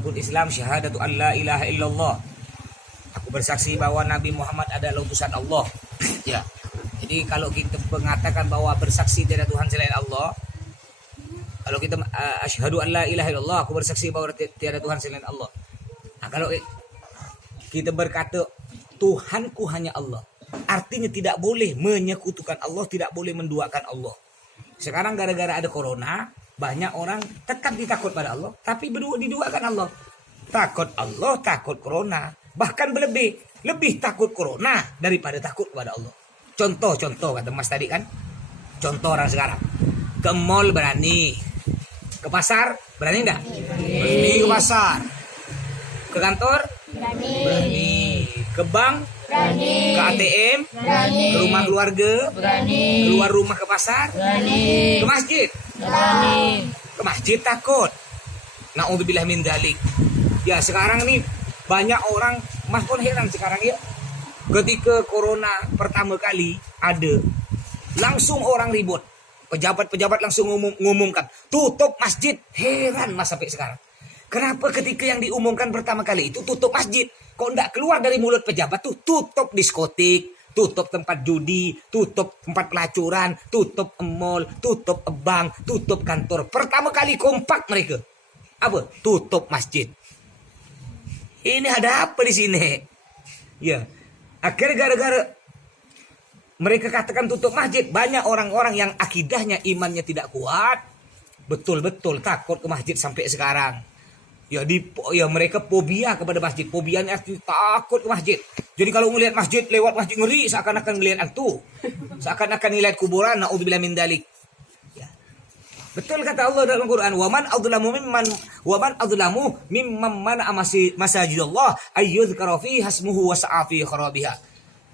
rukun Islam syahadatu an la ilaha illallah. Aku bersaksi bahwa Nabi Muhammad adalah utusan Allah. Ya. Jadi kalau kita mengatakan bahwa bersaksi tiada Tuhan selain Allah, kalau kita asyhadu an la ilaha illallah, aku bersaksi bahwa tiada Tuhan selain Allah. Nah, kalau kita berkata Tuhanku hanya Allah, artinya tidak boleh menyekutukan Allah, tidak boleh menduakan Allah. Sekarang gara-gara ada corona, banyak orang tetap ditakut pada Allah, tapi diduakan Allah. Takut Allah, takut corona, bahkan lebih takut corona daripada takut kepada Allah. Contoh kata Mas tadi kan, contoh orang sekarang ke mall berani, ke pasar berani enggak? Berani ke pasar, ke kantor berani, ke bank berani, ke ATM berani, ke rumah keluarga berani, keluar rumah ke pasar berani, ke masjid berani, ke masjid takut. Naudzubillah min dzalik. Ya sekarang nih banyak orang, Mas pun heran sekarang ya, ketika corona pertama kali ada, langsung orang ribut, pejabat langsung ngumumkan tutup masjid. Heran Mas sampai sekarang, kenapa ketika yang diumumkan pertama kali itu tutup masjid, kok enggak keluar dari mulut pejabat tuh tutup diskotik, tutup tempat judi, tutup tempat pelacuran, tutup mall, tutup bank, tutup kantor. Pertama kali kompak mereka. Apa? Tutup masjid. Ini ada apa di sini? Ya. Akhirnya gara-gara mereka katakan tutup masjid, banyak orang-orang yang akidahnya, imannya tidak kuat, betul-betul takut ke masjid sampai sekarang. Ya mereka fobia kepada masjid. Fobianya artinya takut ke masjid. Jadi kalau ngelihat masjid, lewat masjid ngeri, seakan-akan ngelihat hantu. Seakan-akan ngelihat kuburan, naudzubillah min dzalik. Ya. Betul kata Allah dalam Quran, "Wa man adzlamu mimman mana'a masajidallah ayyuzkara fihi hasmuhu wa sa'a fi kharabiha."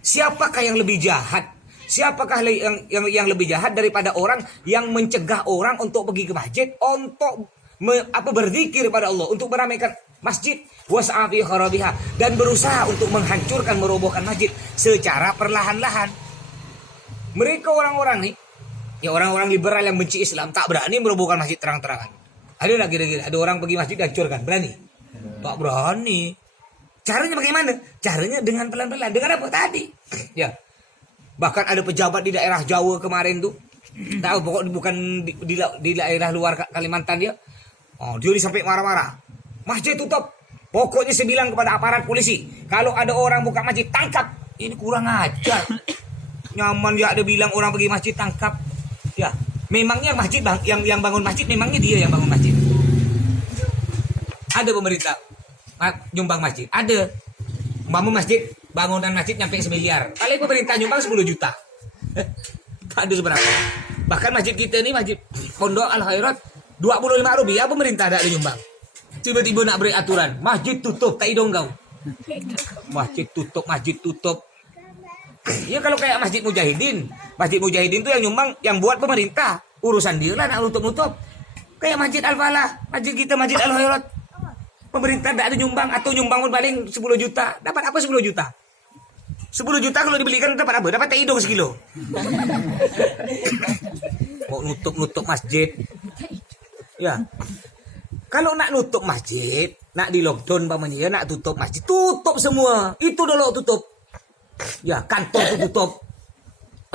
Siapakah yang lebih jahat? Siapakah yang lebih jahat daripada orang yang mencegah orang untuk pergi ke masjid, untuk berzikir pada Allah, untuk meramaikan masjid, wasa'a fi kharabiha, dan berusaha untuk menghancurkan, merobohkan masjid secara perlahan-lahan. Mereka orang-orang nih, ya orang-orang liberal yang benci Islam, tak berani merobohkan masjid terang-terangan. Ada enggak kira-kira ada orang pergi masjid hancurkan? Berani? Tak berani. Caranya bagaimana? Caranya dengan pelan-pelan. Dengan apa tadi? Ya. Bahkan ada pejabat di daerah Jawa kemarin tuh, tahu pokoknya bukan di daerah luar Kalimantan dia. Oh, dia sampai marah-marah. Masjid tutup. Pokoknya saya bilang kepada aparat polisi, kalau ada orang buka masjid, tangkap. Ini kurang ajar. Nyaman ya ada bilang orang pergi masjid tangkap. Ya, memangnya masjid yang bangun masjid, memangnya dia yang bangun masjid. Ada pemerintah nyumbang masjid, ada. Bangun masjid, bangunan masjid nyampe 1 miliar. Kali pemerintah nyumbang 10 juta. Tak ada seberapa. Bahkan masjid kita ini, masjid Pondok Al Khairat, 25 rupiah pemerintah ada nyumbang. Tiba-tiba nak beri aturan, masjid tutup, tak idong kau. Masjid tutup. Ya kalau kayak Masjid Mujahidin tuh yang nyumbang, yang buat pemerintah. Urusan dia lah nak nutup. Kayak Masjid Al-Falah, masjid kita, Masjid Al Khairat, pemerintah tak ada nyumbang, atau nyumbang pun paling 10 juta. Dapat apa 10 juta? 10 juta kalau dibelikan dapat apa? Dapat teidong sekilo. Mau nutup masjid. Ya. Kalau nak nutup masjid, nak di lockdown pamannya, ya nak tutup masjid, tutup semua. Itu dulu tutup. Ya, kantor tutup.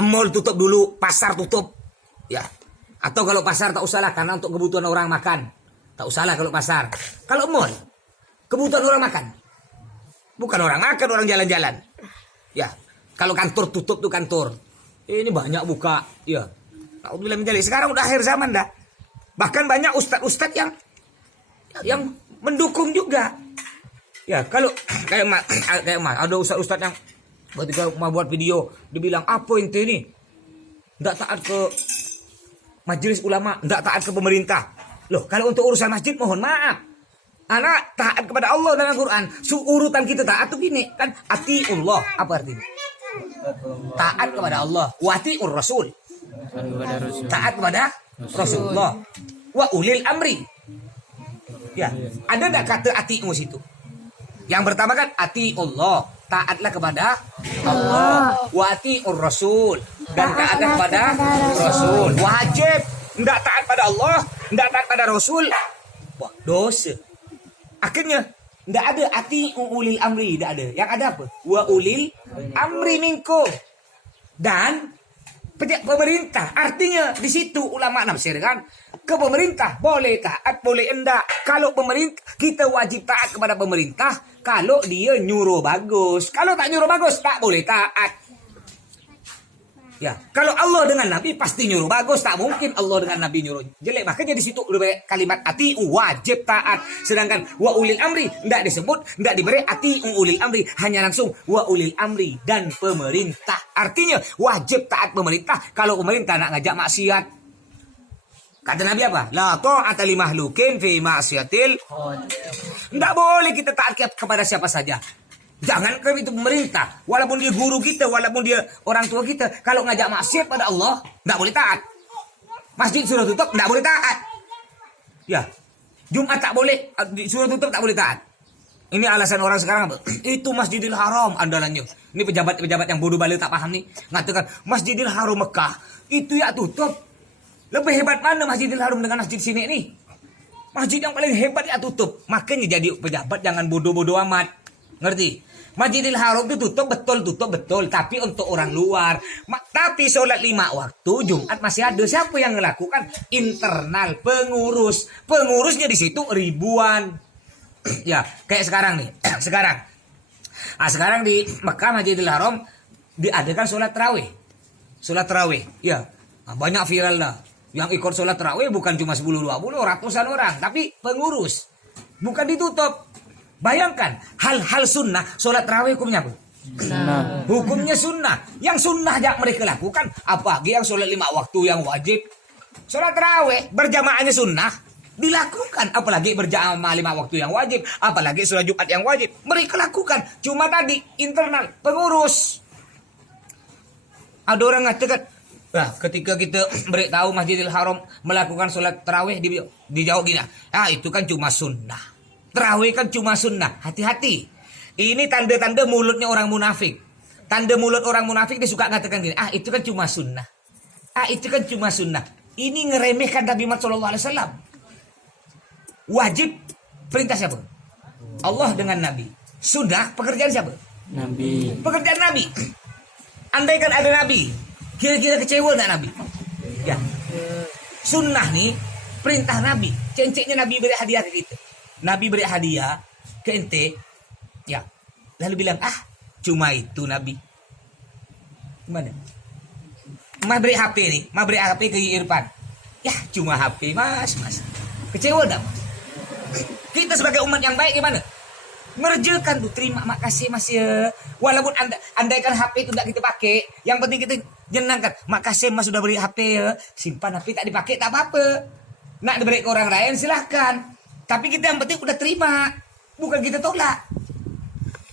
Mall tutup dulu, pasar tutup. Ya. Atau kalau pasar tak usahlah, karena untuk kebutuhan orang makan. Tak usahlah kalau pasar. Kalau mall, kebutuhan orang makan. Bukan orang makan, orang jalan-jalan. Ya, kalau kantor tutup tuh kantor. Ini banyak buka. Ya. Alhamdulillah menjadi. Sekarang udah akhir zaman dah. Bahkan banyak ustadz yang mendukung juga. Ya, kalau kayak ada ustadz yang ketika mau buat video, dia bilang, apa ente ini? Nggak taat ke majelis ulama, nggak taat ke pemerintah. Loh, kalau untuk urusan masjid, mohon maaf. Anak taat kepada Allah dalam Quran. Urutan kita taat tuh gini, kan? Atiullah, apa artinya? Taat kepada Allah. Wa atiur Rasul. Taat kepada Rasulullah. Wa ulil amri. Ya, ada enggak kata atimu situ? Yang pertama kan atiullah, taatlah kepada Allah. Wa atiur Rasul, dan taatlah kepada Rasul. Wajib. Enggak taat pada Allah, enggak taat pada Rasul. Wah, dosa. Akhirnya ndak ada ati ulil amri, ndak ada. Yang ada apa? Wa ulil amri minkum. Dan pemerintah, artinya di situ ulama nafsir kan, ke pemerintah boleh taat, boleh enggak. Kalau pemerintah, kita wajib taat kepada pemerintah kalau dia nyuruh bagus. Kalau tak nyuruh bagus, tak boleh taat. Ya, kalau Allah dengan Nabi pasti nyuruh bagus, tak mungkin Allah dengan Nabi nyuruh jelek. Makanya di situ kalimat ati wajib taat. Sedangkan wa ulil amri enggak disebut, enggak diberi ati ulil amri, hanya langsung wa ulil amri dan pemerintah. Artinya wajib taat pemerintah kalau pemerintah nak ngajak maksiat. Kata Nabi apa? La ta'ata li mahlukin fi ma'siyatil. Enggak boleh kita taat kepada siapa saja. Jangan kan itu pemerintah, walaupun dia guru kita, walaupun dia orang tua kita, kalau ngajak maksiat pada Allah, enggak boleh taat. Masjid suruh tutup, enggak boleh taat. Ya, Jumat tak boleh, suruh tutup tak boleh taat. Ini alasan orang sekarang apa? Itu Masjidil Haram andalannya. Ini pejabat-pejabat yang bodoh balik tak paham nih, ngatakan Masjidil Haram Mekah itu ya tutup. Lebih hebat mana Masjidil Haram dengan masjid sini nih? Masjid yang paling hebat ya tutup. Makanya jadi pejabat jangan bodoh-bodoh amat. Ngerti? Masjidil Haram itu tutup betul. Tapi untuk orang luar. Tapi sholat 5 waktu Jumat masih ada. Siapa yang melakukan? Internal pengurus. Pengurusnya di situ ribuan. Ya, kayak sekarang nih. Sekarang di Mekah Masjidil Haram diadakan sholat tarawih. Sholat tarawih. Ya, banyak viral lah. Yang ikut sholat tarawih bukan cuma 10-20, ratusan orang. Tapi pengurus. Bukan ditutup. Bayangkan, hal-hal sunnah, sholat tarawih hukumnya apa? Sunnah. Hukumnya sunnah. Yang sunnah yang mereka lakukan, apalagi yang sholat 5 waktu yang wajib. Sholat tarawih berjamaahnya sunnah, dilakukan. Apalagi berjamaah 5 waktu yang wajib. Apalagi sholat Jumat yang wajib. Mereka lakukan. Cuma tadi, internal, pengurus. Ada orang ngatakan, nah, ketika kita beritahu Masjidil Haram melakukan sholat tarawih, dijawab gini, itu kan cuma sunnah. Tarawih kan cuma sunnah. Hati-hati. Ini tanda-tanda mulutnya orang munafik. Tanda mulut orang munafik dia suka ngatakan gini. Itu kan cuma sunnah. Itu kan cuma sunnah. Ini ngeremehkan Nabi Muhammad SAW. Wajib perintah siapa? Allah dengan Nabi. Sunnah pekerjaan siapa? Nabi. Pekerjaan Nabi. Andaikan ada Nabi, kira-kira kecewa enggak Nabi? Ya. Sunnah nih perintah Nabi. Cenceknya Nabi beri hadiah ke kita. Nabi beri hadiah ke ente, ya, lalu bilang, cuma itu Nabi. Gimana? Mas beri HP nih, mas beri HP ke Irfan. Ya, cuma HP, mas. Kecewa enggak, mas? Kita sebagai umat yang baik gimana? Ngerjakan tuh, terima, makasih mas ya. Walaupun andaikan HP itu tidak kita pakai, yang penting kita jenangkan. Makasih mas sudah beri HP ya. Simpan HP tak dipakai tak apa-apa. Nak diberi ke orang lain silahkan. Tapi kita yang penting udah terima. Bukan kita tolak.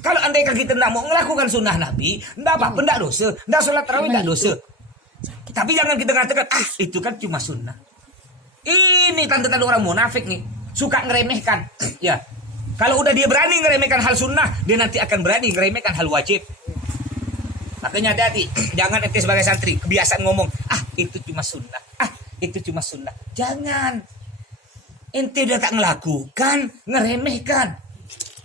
Kalau andaikan kita tidak mau melakukan sunnah Nabi, tidak apa-apa, tidak dosa. Tidak sholat tarawih, tidak dosa. Tapi jangan kita katakan, itu kan cuma sunnah. Ini tanda-tanda orang munafik nih. Suka ngeremehkan. Ya. Kalau udah dia berani ngeremehkan hal sunnah, dia nanti akan berani ngeremehkan hal wajib. Makanya hati-hati. Jangan ente sebagai santri kebiasaan ngomong, itu cuma sunnah. Itu cuma sunnah. Jangan. Ente udah tak ngelakukan, ngeremehkan.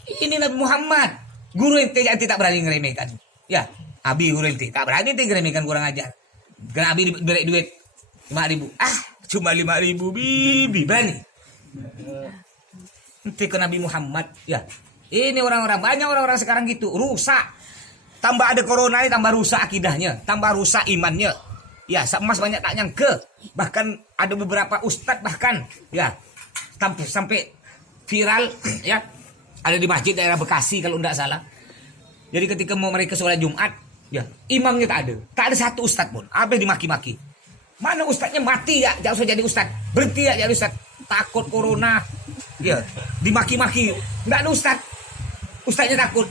Ini Nabi Muhammad. Guru ente tak berani ngeremehkan. Ya, Abi guru ente tak berani ente ngeremehkan, kurang ajar. Karena Abi beri duit 5.000. Cuma 5.000 bibi berani. Ente ke Nabi Muhammad. Ya, ini banyak orang-orang sekarang gitu, rusak. Tambah ada corona ini tambah rusak akidahnya, tambah rusak imannya. Ya, mas banyak tak nyangka. Bahkan ada beberapa ustadz bahkan, ya, sampai viral, ya, ada di masjid daerah Bekasi kalau tidak salah. Jadi ketika mau mereka sholat Jumat, ya, imamnya tak ada satu ustadz pun. Habis dimaki-maki. Mana ustadznya mati ya, jangan usah jadi ustadz, berhenti ya jadi ustadz, takut corona, ya, dimaki-maki, tidak ada ustadznya takut.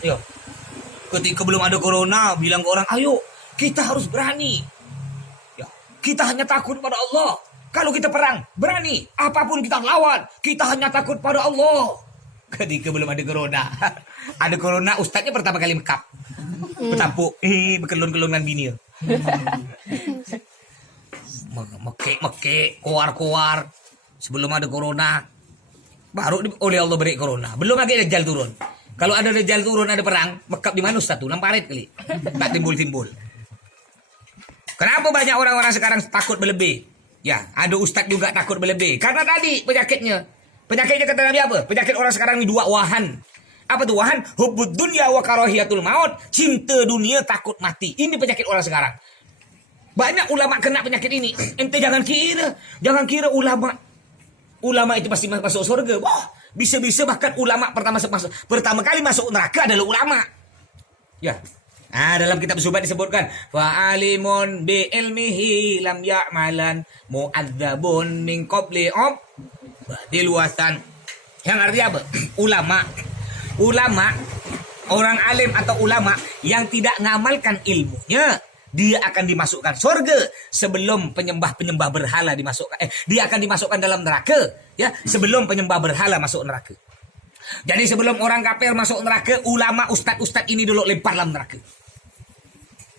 Yo, ketika belum ada corona, bilang ke orang, ayo kita harus berani, ya, kita hanya takut pada Allah. Kalau kita perang, berani. Apapun kita lawan. Kita hanya takut pada Allah. Ketika belum ada corona. Ada corona, ustadznya pertama kali mekap. Bertampuk. Berkelun-kelun dengan bini. Mekek, koar-koar. Sebelum ada corona. Baru oleh Allah beri corona. Belum lagi Dajjal turun. Kalau ada Dajjal turun, ada perang, Mekap di mana Ustaz tuh? Lamparet kali. Tak timbul-timbul. Kenapa banyak orang-orang sekarang takut berlebih? Ya, ada Ustaz juga takut berlebih. Karena tadi penyakitnya. Penyakitnya kata Nabi apa? Penyakit orang sekarang ini 2 wahan. Apa tuh wahan? Hubbud dunya wa karahiyatul maut. Cinta dunia, takut mati. Ini penyakit orang sekarang. Banyak ulama kena penyakit ini. Ente jangan kira ulama itu pasti masuk surga. Wah, bisa-bisa bahkan ulama pertama kali masuk neraka adalah ulama. Ya. Nah, dalam kitab Zubat disebutkan fa'alimun bi ilmihi lam ya'malan mu'adzabun min qabli diluasan. Yang artinya apa? Ulama, orang alim atau ulama yang tidak ngamalkan ilmunya, dia akan dimasukkan surga sebelum penyembah berhala dimasukkan. Dia akan dimasukkan dalam neraka ya sebelum penyembah berhala masuk neraka. Jadi sebelum orang kafir masuk neraka, ulama ustad ini dulu lempar dalam neraka.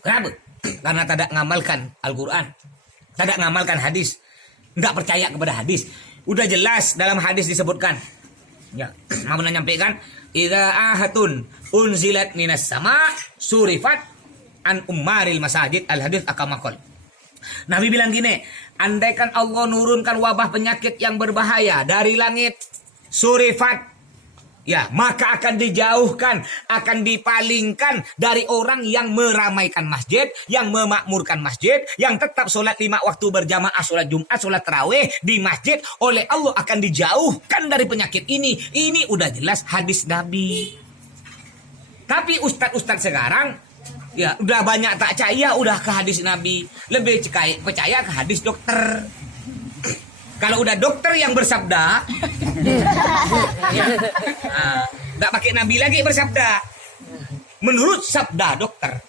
Kenapa? Karena tidak ngamalkan Al-Quran, tidak ngamalkan hadis, nggak percaya kepada hadis. Udah jelas dalam hadis disebutkan. Ya, mau menyampaikan idza ahatun unzilat minas sama surifat an ummaril masajid al-hadits akamakol. Nabi bilang gini, andaikan Allah nurunkan wabah penyakit yang berbahaya dari langit, surifat, ya maka akan dijauhkan, akan dipalingkan dari orang yang meramaikan masjid, yang memakmurkan masjid, yang tetap sholat 5 waktu berjamaah, sholat Jumat, sholat tarawih di masjid. Oleh Allah akan dijauhkan dari penyakit ini. Ini udah jelas hadis Nabi. Tapi ustadz sekarang ya udah banyak tak percaya udah ke hadis Nabi, lebih percaya ke hadis dokter. Kalau udah dokter yang bersabda, ya, nggak pakai Nabi lagi bersabda. Menurut sabda dokter.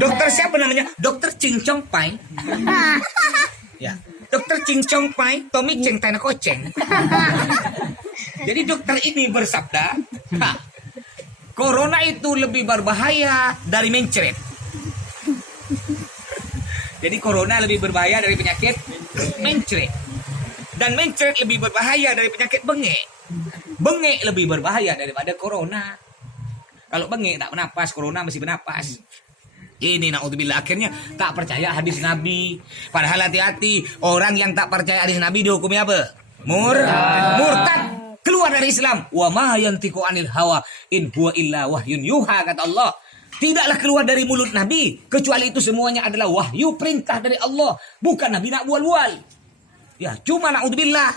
Dokter siapa namanya? Dokter Ching Chong Pai. Ya, Dokter Ching Chong Pai, Tommy Cheng Tana Koceng. Jadi dokter ini bersabda, Corona itu lebih berbahaya dari mencret. Jadi corona lebih berbahaya dari penyakit mencret. Dan mencret lebih berbahaya dari penyakit bengek. Bengek lebih berbahaya daripada corona. Kalau bengek tak bernapas, corona masih bernapas. Ini naudzubillah, akhirnya tak percaya hadis Nabi. Padahal hati-hati, orang yang tak percaya hadis Nabi dihukumnya apa? Murtad. Keluar dari Islam. Wa ma yantiqu anil hawa in huwa illa wahyun yuha, kata Allah. Tidaklah keluar dari mulut Nabi kecuali itu semuanya adalah wahyu, perintah dari Allah. Bukan Nabi nak bual-bual. Ya, cuma naudzubillah.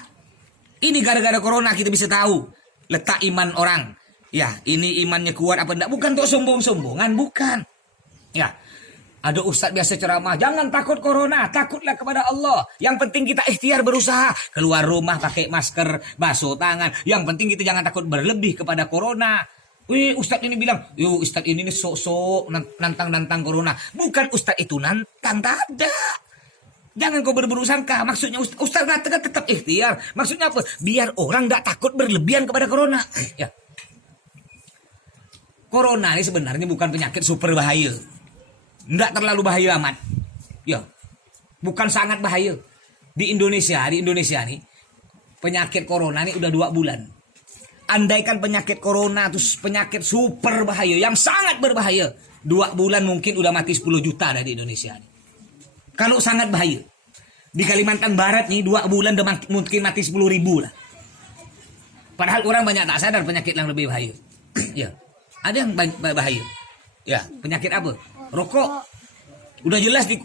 Ini gara-gara corona kita bisa tahu letak iman orang. Ya, ini imannya kuat apa enggak? Bukan untuk sombong-sombongan, bukan. Ya. Ada ustaz biasa ceramah, jangan takut corona, takutlah kepada Allah. Yang penting kita ikhtiar berusaha. Keluar rumah pakai masker, basuh tangan. Yang penting kita jangan takut berlebih kepada corona. Wih, ustaz ini bilang, yo ustaz ini sok-sok nantang corona. Bukan ustaz itu nantang, tak ada. Jangan kau berburu sangka. Maksudnya ustaz katakan tetap ikhtiar. Maksudnya apa? Biar orang tak takut berlebihan kepada corona. Ya. Corona ini sebenarnya bukan penyakit super bahaya. Nggak terlalu bahaya amat. Ya. Bukan sangat bahaya. Di Indonesia nih penyakit corona ini udah 2 bulan. Andaikan penyakit corona itu penyakit super bahaya yang sangat berbahaya, 2 bulan mungkin udah mati 10 juta dari Indonesia nih. Kalau sangat bahaya. Di Kalimantan Barat nih 2 bulan udah mungkin mati 10.000 lah. Padahal orang banyak tak sadar penyakit yang lebih bahaya. Ya. Ada yang bahaya. Ya, penyakit apa? Rokok. Udah jelas di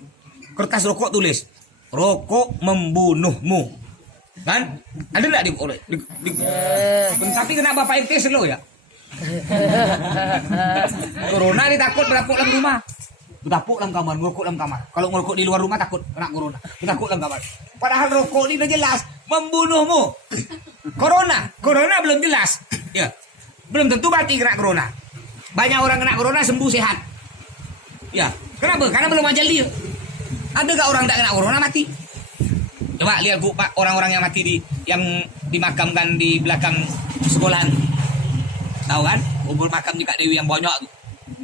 kertas rokok tulis, rokok membunuhmu. Kan? Ada enggak tapi kenapa Pak RT slow ya? Corona ditakut berapuk dalam rumah. Berapuk dalam kamar, ngerokok dalam kamar. Kalau ngerokok di luar rumah takut kena corona. Berapuk dalam kamar. Padahal rokok ini udah jelas membunuhmu. Corona belum jelas. Ya. Belum tentu mati kena corona. Banyak orang kena corona sembuh sehat. Ya, kenapa? Karena belum ajal dia. Ada gak orang tak kena corona mati? Coba lihat Bu, Pak, orang-orang yang mati yang dimakamkan di belakang sekolahan. Tahu kan? Kubur makam di Kak Dewi yang banyak tuh.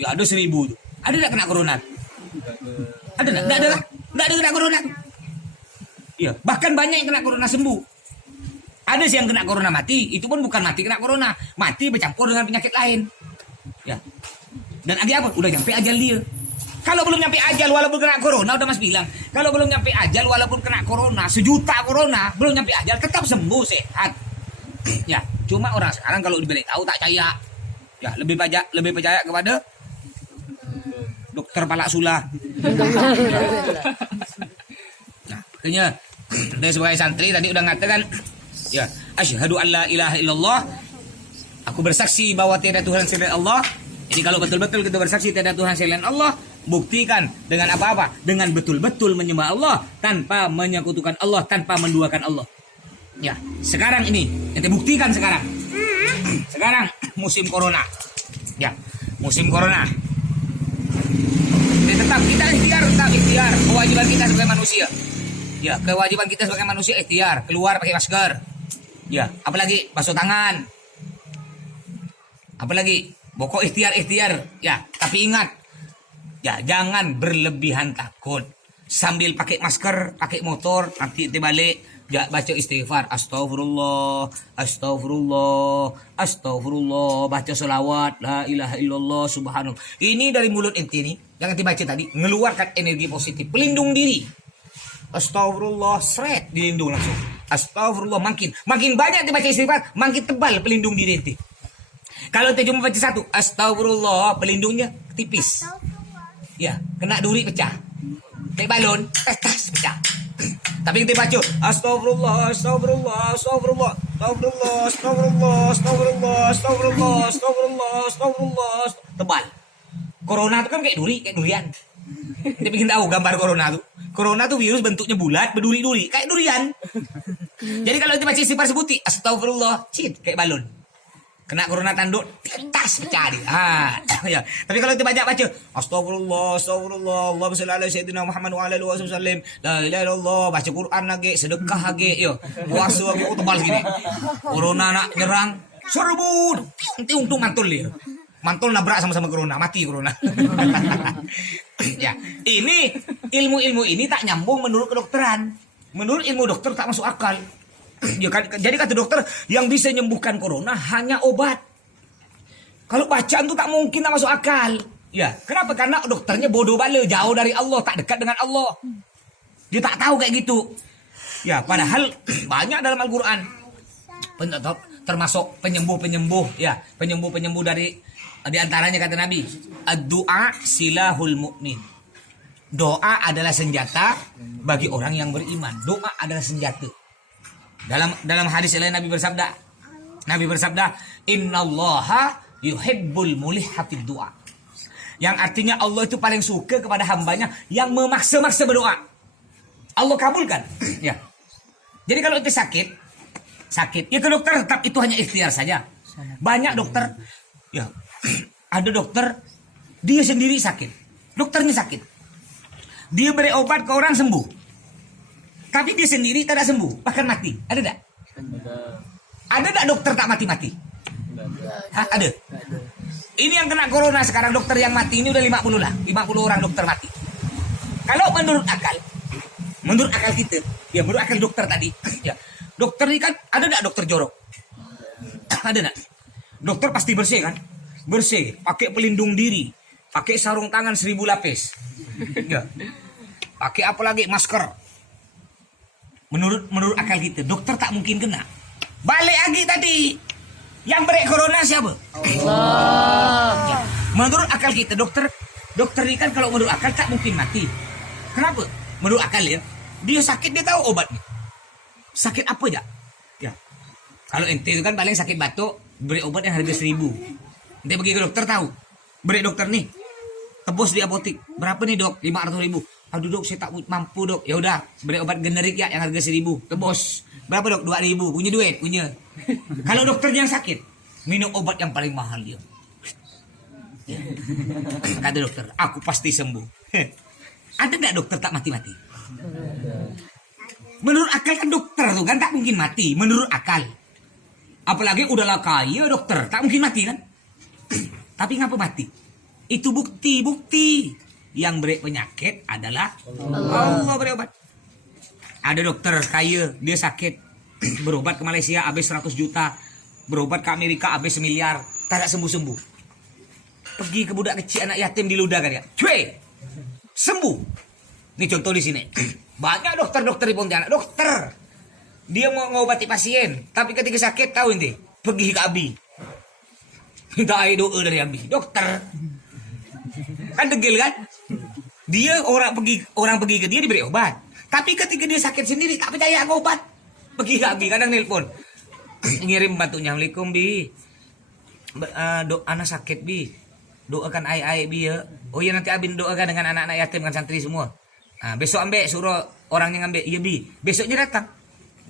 Ya ada 1000 tuh. Ada tak kena corona? Ada tak? Enggak ada kena corona. Iya, bahkan banyak yang kena corona sembuh. Ada sih yang kena corona mati, itu pun bukan mati kena corona, mati bercampur dengan penyakit lain. Ya. Dan ada apa? Udah nyampe ajal dia. Kalau belum nyampe ajal walaupun kena corona, udah Mas bilang, kalau belum nyampe ajal walaupun kena corona, 1 juta corona, belum nyampe ajal tetap sembuh sehat. Ya, cuma orang sekarang kalau diberitahu tak percaya. Ya, lebih percaya kepada dokter palak sula. Nah, akhirnya dari sebagai santri tadi udah ngatakan, ya, asyhadu an la ilaha illallah. Aku bersaksi bahwa tiada Tuhan selain Allah. Jadi kalau betul-betul kita bersaksi tiada Tuhan selain Allah, buktikan dengan apa-apa? Dengan betul-betul menyembah Allah tanpa menyekutukan Allah, tanpa menduakan Allah. Ya, sekarang ini ente buktikan sekarang. Sekarang musim corona. Ya, musim corona. Jadi tetap kita ikhtiar, kewajiban kita sebagai manusia. Ya, kewajiban kita sebagai manusia ikhtiar, keluar pakai masker. Ya, apalagi basuh tangan. Apalagi pokok ikhtiar. Ya, tapi ingat, ya jangan berlebihan takut. Sambil pakai masker, pakai motor, nanti ente balik, ya baca istighfar, astagfirullah, baca selawat, la ilaha illallah, subhanallah. Ini dari mulut ente nih, yang ente baca tadi, ngeluarkan energi positif, pelindung diri. Astagfirullah, seret, dilindung langsung. Astagfirullah, makin banyak ente baca istighfar, makin tebal pelindung diri ente. Kalau ente cuma baca 1, astagfirullah, pelindungnya tipis. Ya, kena duri pecah. Kayak balon, tas pecah. Tapi kita baca astagfirullah tebal. Corona itu kan kayak durian. Kita bikin tahu gambar corona tuh. Corona tuh virus bentuknya bulat, berduri-duri, kayak durian. Jadi kalau kita baca istighfar sebuti astagfirullah, kayak balon. Kena corona tanduk, tas pecah dia. Ya. Tapi kalau kita baca astagfirullah, Allahumma shalli ala sayyidina Muhammad wa ala alihi wasallam. La ilaha illallah, baca Quran lagi, sedekah lagi, yo. Puasa lagi tebal gini. Corona nak nyerang, serbu. Untung mantul dia. Mantul nabrak sama-sama corona, mati corona. Ya, ini ilmu ini tak nyambung menurut kedokteran. Menurut ilmu dokter tak masuk akal. Ya, jadi kata dokter yang bisa menyembuhkan corona hanya obat. Kalau bacaan itu tak mungkin, tak masuk akal. Ya, kenapa? Karena dokternya bodoh bala, jauh dari Allah, tak dekat dengan Allah. Dia tak tahu kayak gitu. Ya, padahal banyak dalam Al-Quran. Termasuk penyembuh-penyembuh, ya, penyembuh-penyembuh dari antaranya kata Nabi, ad-du'a silahul mu'min. Doa adalah senjata bagi orang yang beriman. Doa adalah senjata. Dalam hadis lain Nabi bersabda, innallaha yuhibbul mulihhatid du'a. Yang artinya Allah itu paling suka kepada hambanya yang memaksa-maksa berdoa. Allah kabulkan. Ya. Jadi kalau itu sakit, ya ke dokter, tetap itu hanya ikhtiar saja. Banyak dokter, ya, ada dokter dia sendiri sakit, dokternya sakit, dia beri obat ke orang sembuh. Tapi dia sendiri tidak sembuh, bahkan mati. Ada tak? Ada tak dokter tak mati-mati? Ada. Ini yang kena corona sekarang, dokter yang mati ini udah 50 lah. 50 orang dokter mati. Kalau menurut akal kita, ya menurut akal dokter tadi, ya, dokter ini kan ada tak dokter jorok? Ada tak? Dokter pasti bersih kan? Bersih, pakai pelindung diri, pakai sarung tangan 1000 lapis. Ya. Pakai apa lagi? Masker. Menurut akal kita, dokter tak mungkin kena. Balik lagi tadi, yang break corona siapa? Allah. Ya. Menurut akal kita, dokter ini kan kalau menurut akal tak mungkin mati. Kenapa? Menurut akal ya, dia sakit dia tahu obatnya. Sakit apa aja? Ya. Kalau ente itu kan paling sakit batuk, beri obat yang harga 1000. Ente pergi ke dokter tahu, beri dokter nih, tebus di apotik. Berapa nih dok? 500.000. Aduh dok, saya tak mampu dok. Ya udah, beri obat generik ya yang harga 1000. Tebus. Berapa dok? 2000. Punya duit? Punya. Kalau dokternya yang sakit, minum obat yang paling mahal dia. Ya. Kata dokter, aku pasti sembuh. Ada enggak dokter tak mati-mati? Menurut akal kan dokter tuh kan tak mungkin mati. Menurut akal. Apalagi udahlah kaya dokter, tak mungkin mati kan? Tapi ngapa mati? Itu bukti. Yang beri penyakit adalah Allah beri obat. Ada dokter kaya, dia sakit. Berobat ke Malaysia habis 100 juta. Berobat ke Amerika habis 1 miliar. Tak sembuh-sembuh. Pergi ke budak kecil anak yatim di ludah kan ya. Cuy. Sembuh. Ini contoh di sini. Banyak dokter-dokter di Pontianak. Dokter. Dia mau ngobati pasien. Tapi ketika sakit tahu ente. Pergi ke Abi. Minta air doa dari Abi. Dokter. Kan degil kan? Dia orang pergi ke dia diberi obat. Tapi ketika dia sakit sendiri tak percaya obat. Pergi ke Abi. Kadang nelpon. Ngirim bantunya. Assalamualaikum Bi. Anak sakit Bi. Doakan ai Bi ya. Oh iya nanti Abi doakan dengan anak-anak yatim dengan santri semua. Nah, besok ambil suruh orangnya ngambil. Iya Bi. Besoknya datang.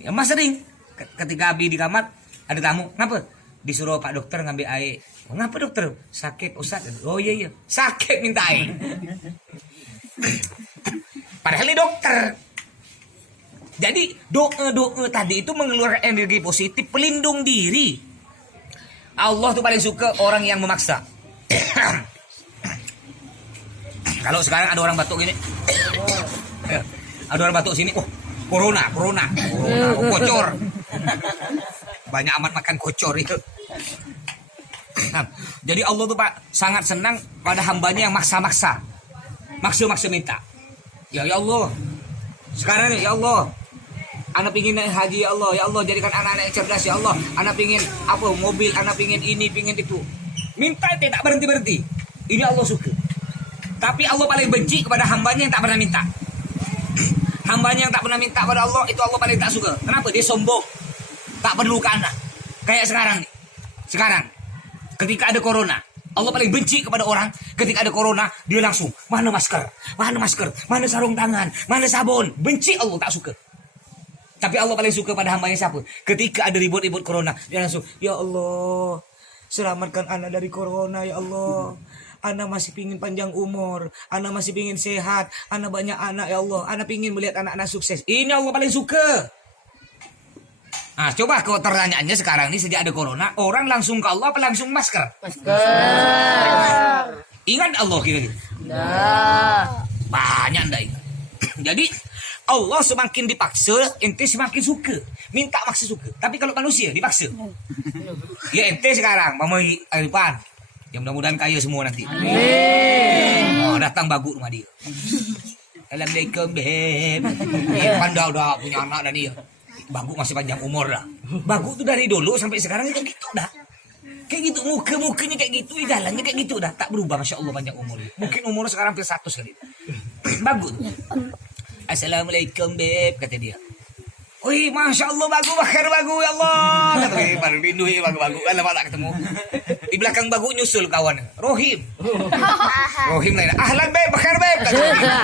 Ya, Mas sering. Ketika Abi di kamar ada tamu. Kenapa? Disuruh Pak Dokter ngambil air. Oh, ngapa dokter? Sakit Ustaz. Oh iya. Sakit minta air. Padahal ini dokter. Jadi doa tadi itu mengeluarkan energi positif, pelindung diri. Allah tuh paling suka orang yang memaksa. Kalau sekarang ada orang batuk gini. Ada orang batuk sini. Oh, corona, kocor. Banyak amat makan kocor itu. Nah, jadi Allah tuh Pak sangat senang pada hambanya yang maksa-maksa minta. Ya Allah, sekarang ya Allah, anak pingin naik haji ya Allah jadikan anak-anak yang cerdas ya Allah, anak pingin apa mobil, anak pingin ini, pingin itu, minta tidak berhenti. Ini Allah suka. Tapi Allah paling benci kepada hambanya yang tak pernah minta. Hambanya yang tak pernah minta pada Allah itu Allah paling tak suka. Kenapa? Dia sombong, tak perlu ke anak. Kayak sekarang nih. Sekarang ketika ada corona, Allah paling benci kepada orang ketika ada corona, dia langsung, mana masker, mana sarung tangan, mana sabun. Benci Allah, tak suka. Tapi Allah paling suka pada hambanya siapa? Ketika ada ribut-ribut corona, dia langsung, ya Allah, selamatkan anak dari corona ya Allah. Anak masih pingin panjang umur, anak masih pingin sehat, anak banyak anak ya Allah, anak pingin melihat anak-anak sukses. Ini Allah paling suka. Nah, coba kalau pertanyaannya sekarang ini sejak ada corona, orang langsung ke Allah apa langsung masker? Ingat Allah kira-kira? Banyak ndak ingat. Jadi Allah semakin dipaksa, ente semakin suka. Minta maksa suka. Tapi kalau manusia dipaksa. Ya ente sekarang mau hari depan. Ya mudah-mudahan kaya semua nanti. Amin. Oh, datang bagu rumah dia. Assalamualaikum beb. Pandai udah punya anak dan dia. Bagu masih panjang umur dah. Bagu tuh dari dulu sampai sekarang kayak gitu dah. Kayak gitu, mukanya kayak gitu, jalannya kayak gitu dah. Tak berubah, Masya Allah panjang umur. Mungkin umurnya sekarang hampir 100 kali. Bagu. Assalamualaikum beb, kata dia. Wih, Masya Allah bagu, bakar bagu ya Allah. Kata dia, baru rindu ya bagu-bagu. Kan lama tak ketemu. Di belakang bagu nyusul kawan. Rohim lain. Ahlan beb, bakar beb. Kata dia.